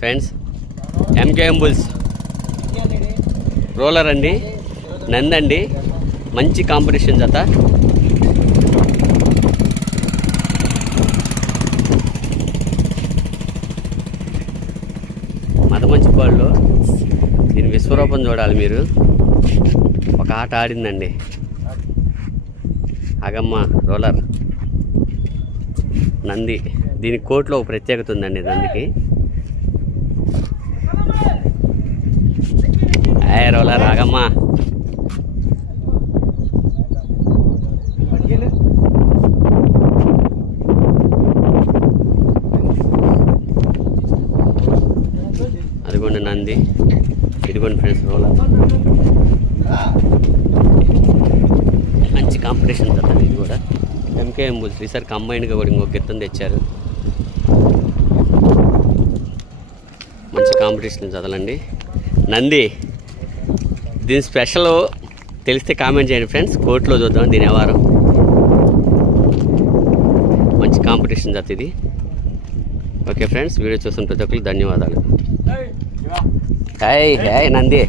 Friends MKM bulls roller అండి నందండి మంచి competition జత. మదమంచి పాళ్ళు దీని విశ్వరూపం చూడాలి మీరు. ఒక ఆట ఆడిందండి. అగమ్మ రోలర్. నంది దీని కోట్లో ఒక ప్రత్యేకత ఉందండి నందికి. రాగమ్మా. అదిగోండి నంది. ఇదిగోండి ఫ్రెండ్స్ రోలా మంచి కాంపిటీషన్ జత ఇది కూడా. ఎంకేఎం బుల్స్ ఈసారి కంబైన్గా కూడా ఇంకొక గిత్తం తెచ్చారు. మంచి కాంపిటీషన్ చదలండి. నంది దీని స్పెషల్ తెలిస్తే కామెంట్ చేయండి ఫ్రెండ్స్. కోర్టులో చూద్దాం దీని వ్యవహారం. మంచి కాంపిటీషన్ జత ఇది. ఓకే ఫ్రెండ్స్ వీడియో చూసిన ప్రతి ఒక్కరికి ధన్యవాదాలు. Hi hi Nandi.